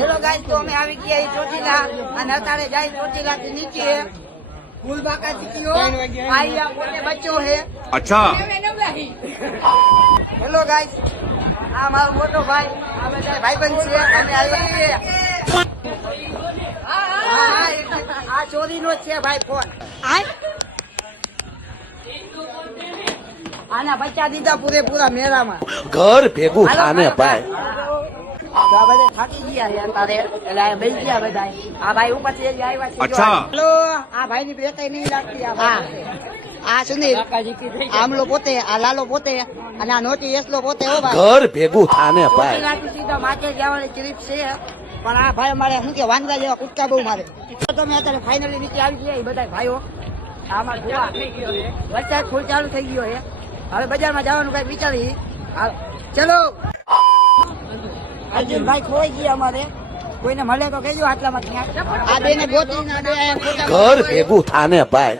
Hello guys, તો અમે આવી ગયા ચોટીલા અને અત્યારે જાય ચોટીલા થી નીચે ફૂલબાકા ચીકીઓ આયા પોતે બચ્ચો હે. अच्छा હેલો ગાઈસ, આ મારો મોટો ભાઈ, આ બધા ભાઈબંધ છે. અમે આવ્યા આ ચોરી નો છે ભાઈ ફોન. આના બચ્ચા દીધા પૂરેપૂરા મેળામાં. घर भेगू थाने पाए થાકી ગયા છે તારે એટલે આ બેસી ગયા બધા. આ ભાઈ ઉપરથી આવ્યા છે. અચ્છા. હેલો, આ ભાઈ ની બે કઈ નહીં લાગતી. આ સુનિલ આમલો પોતે, આ લાલો પોતે અને આ નોટી એસલો પોતે. હો ભાઈ, घर भेगू थाने पाए ચોટીલાથી સીધા માથે જવાની ટ્રીપ છે. પણ આ ભાઈ અમારે શું કે વાંદરા જેવા કૂદકા બહુ મારે. તો તમે અત્યારે ફાઇનલી નીચે આવી ગયા બધા ભાઈઓ. આમાં જોવા વરસાદ ફૂલ ચાલુ થઈ ગયો છે. હવે બજારમાં જવાનું કઈ વિચારી. ચલો, અર્જુનભાઈ ખોવાઈ ગયા અમારે. કોઈને મળે તો કહેજો આટલામાં. આ બે ને ગોતી घर भेगू थाने पाए